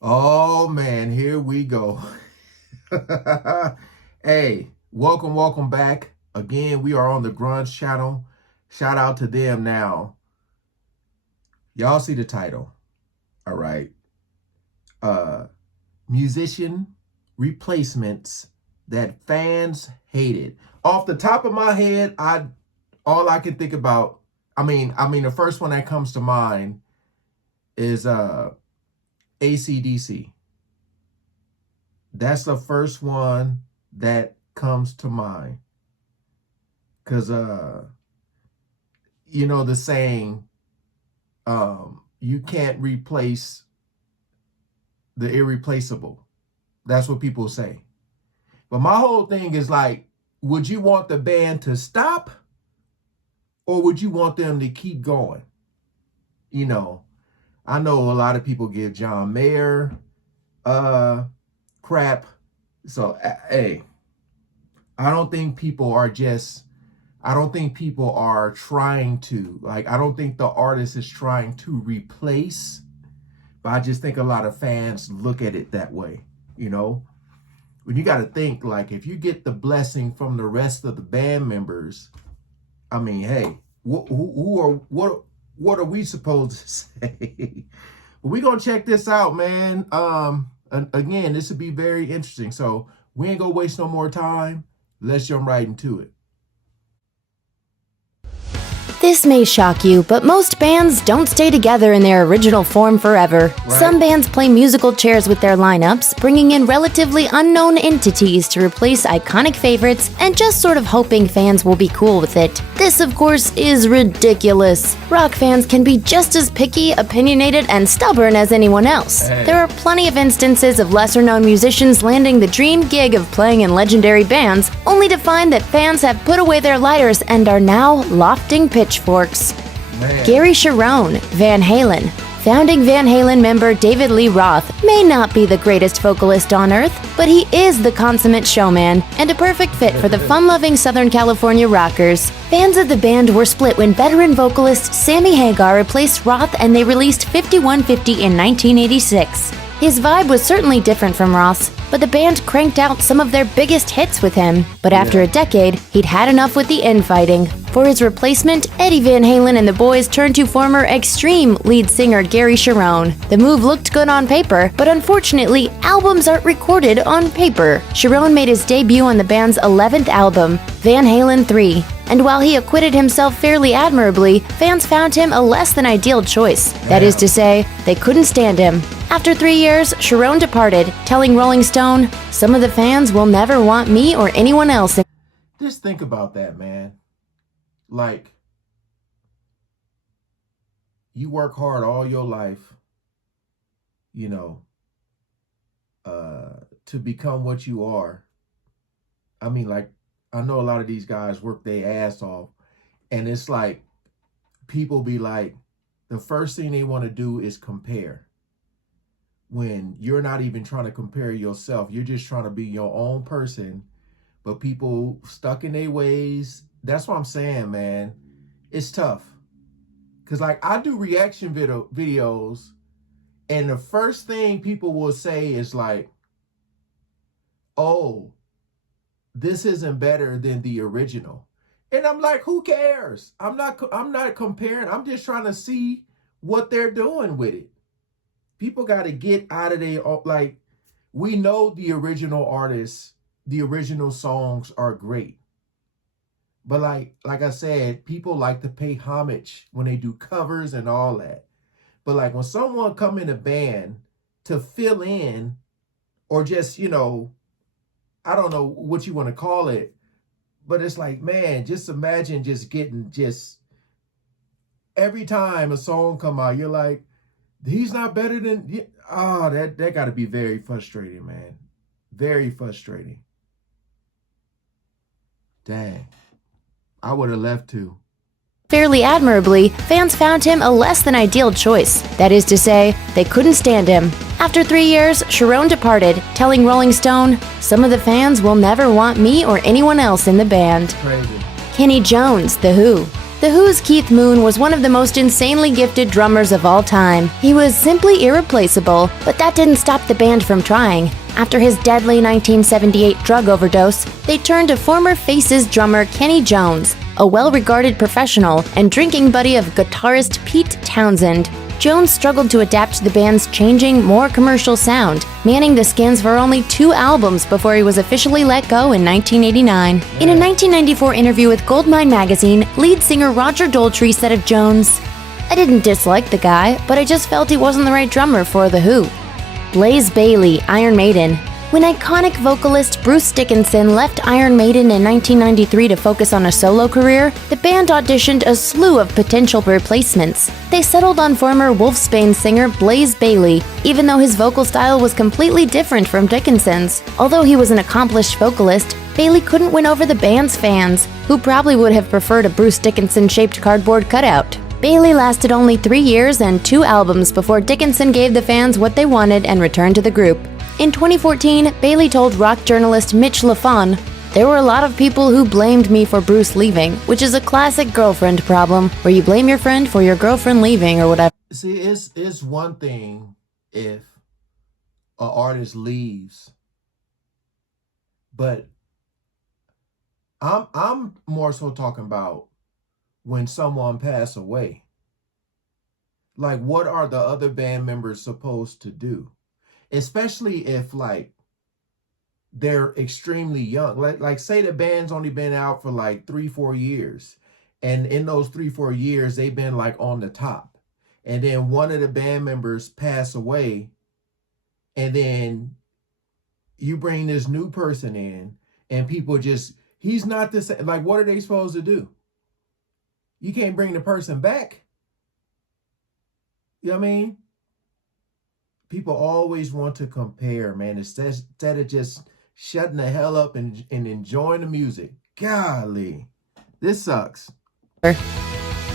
Oh man, here we go. Hey, welcome back. Again, we are on the Grunge channel. Shout out to them now. Y'all see the title. All right. Uh Musician replacements that fans hated. Off the top of my head, all I can think about, the first one that comes to mind is AC/DC. That's the first one that comes to mind. Cause the saying, you can't replace the irreplaceable. That's what people say. But my whole thing is like, would you want the band to stop or would you want them to keep going? I know a lot of people give John Mayer crap. So, hey, I don't think people are trying to, I don't think the artist is trying to replace, but I just think a lot of fans look at it that way, When you got to think, if you get the blessing from the rest of the band members, hey, what are we supposed to say? But we're going to check this out, man. Again, this would be very interesting. So we ain't going to waste no more time. Let's jump right into it. This may shock you, but most bands don't stay together in their original form forever. Right. Some bands play musical chairs with their lineups, bringing in relatively unknown entities to replace iconic favorites and just sort of hoping fans will be cool with it. This, of course, is ridiculous. Rock fans can be just as picky, opinionated, and stubborn as anyone else. Hey. There are plenty of instances of lesser-known musicians landing the dream gig of playing in legendary bands, only to find that fans have put away their lighters and are now lofting pitchforks. Man. Gary Sharon, Van Halen. Founding Van Halen member David Lee Roth may not be the greatest vocalist on earth, but he is the consummate showman and a perfect fit for the fun-loving Southern California rockers. Fans of the band were split when veteran vocalist Sammy Hagar replaced Roth and they released 5150 in 1986. His vibe was certainly different from Roth's, but the band cranked out some of their biggest hits with him. But after a decade, he'd had enough with the infighting. For his replacement, Eddie Van Halen and the boys turned to former Extreme lead singer Gary Sharon. The move looked good on paper, but unfortunately, albums aren't recorded on paper. Sharon made his debut on the band's 11th album, Van Halen 3. And while he acquitted himself fairly admirably, fans found him a less than ideal choice. That is to say, they couldn't stand him. After 3 years, Sharon departed, telling Rolling Stone, "Some of the fans will never want me or anyone else." Just think about that, man. You work hard all your life, to become what you are. I know a lot of these guys work their ass off, and it's like, people be like, the first thing they want to do is compare. When you're not even trying to compare yourself, you're just trying to be your own person, but people stuck in their ways. That's what I'm saying, man. It's tough. Because I do reaction videos, and the first thing people will say is like, oh, this isn't better than the original. And I'm like, who cares? I'm not comparing. I'm just trying to see what they're doing with it. People got to get out of there. We know the original artists, the original songs are great. But like I said, people like to pay homage when they do covers and all that. But when someone come in a band to fill in, or just, I don't know what you want to call it, but it's like, man, just imagine just getting every time a song come out, you're like, he's not better than, that got to be very frustrating, man. Very frustrating. Dang. I would have left too. Fairly admirably, fans found him a less than ideal choice. That is to say, they couldn't stand him. After 3 years, Sharon departed, telling Rolling Stone, "Some of the fans will never want me or anyone else in the band." Crazy. Kenny Jones, The Who. The Who's Keith Moon was one of the most insanely gifted drummers of all time. He was simply irreplaceable, but that didn't stop the band from trying. After his deadly 1978 drug overdose, they turned to former Faces drummer Kenny Jones, a well-regarded professional and drinking buddy of guitarist Pete Townsend. Jones struggled to adapt to the band's changing, more commercial sound, manning the Skins for only 2 albums before he was officially let go in 1989. In a 1994 interview with Goldmine magazine, lead singer Roger Daltrey said of Jones, "I didn't dislike the guy, but I just felt he wasn't the right drummer for The Who." Blaise Bayley, Iron Maiden. When iconic vocalist Bruce Dickinson left Iron Maiden in 1993 to focus on a solo career, the band auditioned a slew of potential replacements. They settled on former Wolfsbane singer Blaise Bayley, even though his vocal style was completely different from Dickinson's. Although he was an accomplished vocalist, Bayley couldn't win over the band's fans, who probably would have preferred a Bruce Dickinson-shaped cardboard cutout. Bayley lasted only 3 years and 2 albums before Dickinson gave the fans what they wanted and returned to the group. In 2014, Bayley told rock journalist Mitch LaFon, "There were a lot of people who blamed me for Bruce leaving, which is a classic girlfriend problem, where you blame your friend for your girlfriend leaving or whatever." See, it's one thing if an artist leaves, but I'm more so talking about when someone passed away. Like, what are the other band members supposed to do? Especially if, like, they're extremely young. Like say the band's only been out for like 3-4 years. And in those 3-4 years, they've been like on the top. And then one of the band members pass away. And then you bring this new person in and people just, he's not the same. Like, what are they supposed to do? You can't bring the person back. You know what I mean? People always want to compare, man, instead of just shutting the hell up and enjoying the music. Golly, this sucks.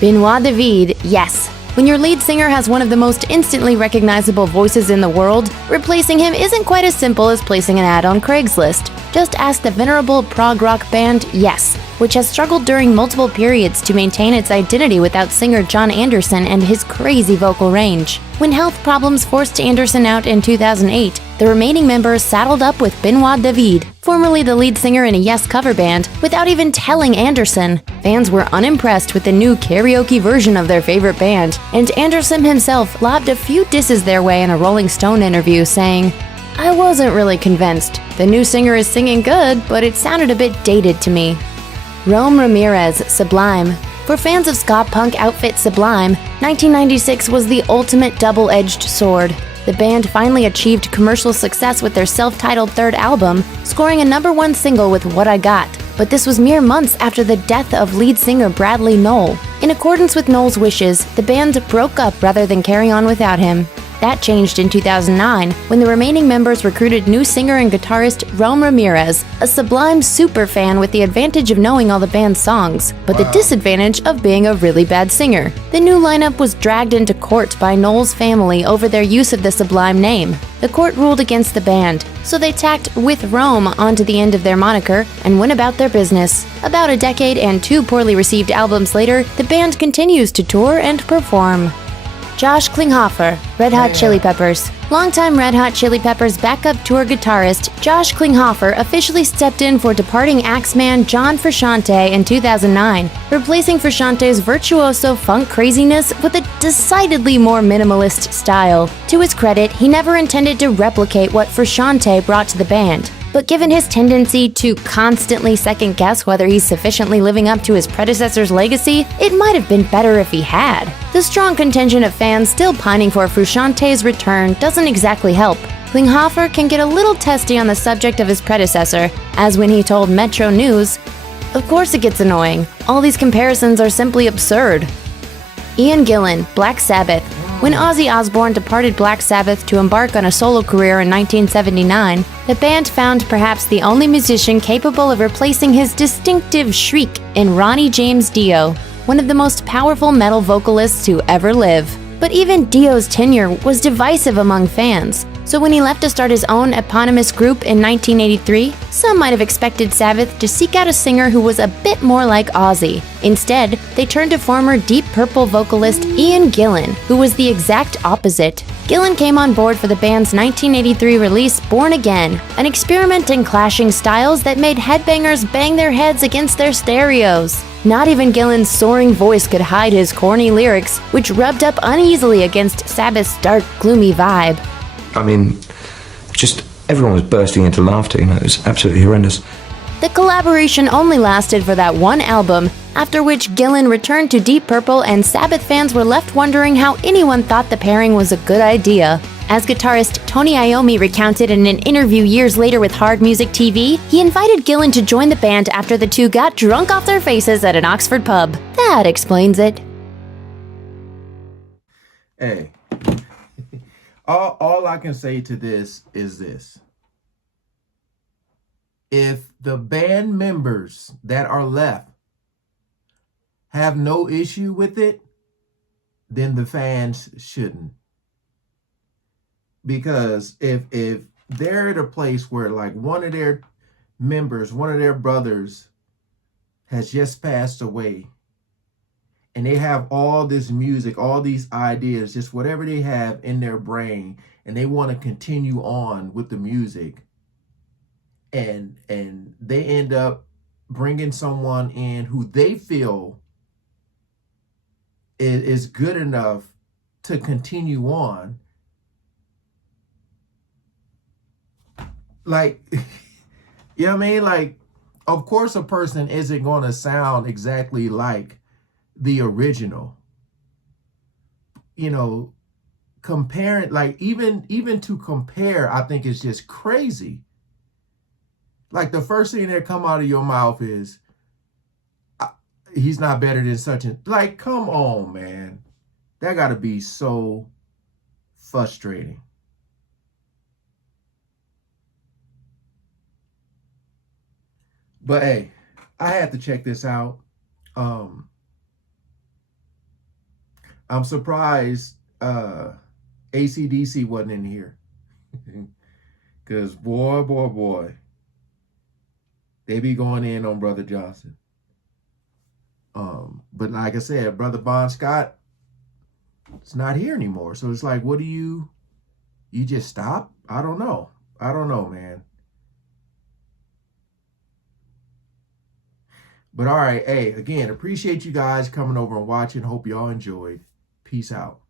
Benoit David, yes. When your lead singer has one of the most instantly recognizable voices in the world, replacing him isn't quite as simple as placing an ad on Craigslist. Just ask the venerable prog rock band Yes, which has struggled during multiple periods to maintain its identity without singer John Anderson and his crazy vocal range. When health problems forced Anderson out in 2008, the remaining members saddled up with Benoit David, formerly the lead singer in a Yes cover band, without even telling Anderson. Fans were unimpressed with the new karaoke version of their favorite band, and Anderson himself lobbed a few disses their way in a Rolling Stone interview, saying, "I wasn't really convinced. The new singer is singing good, but it sounded a bit dated to me." Ramirez, Sublime. For fans of ska punk outfit Sublime, 1996 was the ultimate double-edged sword. The band finally achieved commercial success with their self-titled third album, scoring a #1 single with What I Got. But this was mere months after the death of lead singer Bradley Nowell. In accordance with Nowell's wishes, the band broke up rather than carry on without him. That changed in 2009, when the remaining members recruited new singer and guitarist Ramirez, a Sublime superfan with the advantage of knowing all the band's songs, but the disadvantage of being a really bad singer. The new lineup was dragged into court by Nowell's family over their use of the Sublime name. The court ruled against the band, so they tacked "with Rome" onto the end of their moniker and went about their business. About a decade and 2 poorly received albums later, the band continues to tour and perform. Josh Klinghoffer, Red Hot Chili Peppers. Longtime Red Hot Chili Peppers backup tour guitarist Josh Klinghoffer officially stepped in for departing Axeman John Frusciante in 2009, replacing Frusciante's virtuoso funk craziness with a decidedly more minimalist style. To his credit, he never intended to replicate what Frusciante brought to the band. But given his tendency to constantly second-guess whether he's sufficiently living up to his predecessor's legacy, it might have been better if he had. The strong contingent of fans still pining for Frusciante's return doesn't exactly help. Klinghoffer can get a little testy on the subject of his predecessor, as when he told Metro News, "Of course it gets annoying. All these comparisons are simply absurd." Ian Gillen, Black Sabbath. When Ozzy Osbourne departed Black Sabbath to embark on a solo career in 1979, the band found perhaps the only musician capable of replacing his distinctive shriek in Ronnie James Dio, one of the most powerful metal vocalists to ever live. But even Dio's tenure was divisive among fans. So when he left to start his own eponymous group in 1983, some might have expected Sabbath to seek out a singer who was a bit more like Ozzy. Instead, they turned to former Deep Purple vocalist Ian Gillen, who was the exact opposite. Gillen came on board for the band's 1983 release Born Again, an experiment in clashing styles that made headbangers bang their heads against their stereos. Not even Gillen's soaring voice could hide his corny lyrics, which rubbed up uneasily against Sabbath's dark, gloomy vibe. I mean, just everyone was bursting into laughter, you know, it was absolutely horrendous. The collaboration only lasted for that one album, after which Gillen returned to Deep Purple and Sabbath fans were left wondering how anyone thought the pairing was a good idea. As guitarist Tony Iommi recounted in an interview years later with Hard Music TV, he invited Gillen to join the band after the two got drunk off their faces at an Oxford pub. That explains it. Hey, all I can say to this is this. If the band members that are left have no issue with it, then the fans shouldn't. Because if they're at a place where like one of their members, one of their brothers has just passed away, and they have all this music, all these ideas, just whatever they have in their brain, and they want to continue on with the music, and they end up bringing someone in who they feel is good enough to continue on. Like, you know what I mean? Like, of course a person isn't going to sound exactly like the original. You know, comparing, like, even to compare, I think is just crazy. Like, the first thing that come out of your mouth is, he's not better than such and, like, come on, man. That got to be so frustrating. But hey, I had to check this out. I'm surprised AC/DC wasn't in here. Because boy, they be going in on Brother Johnson. But like I said, Brother Bon Scott is not here anymore. So it's like, what do you just stop? I don't know, man. But all right, hey, again, appreciate you guys coming over and watching. Hope y'all enjoyed. Peace out.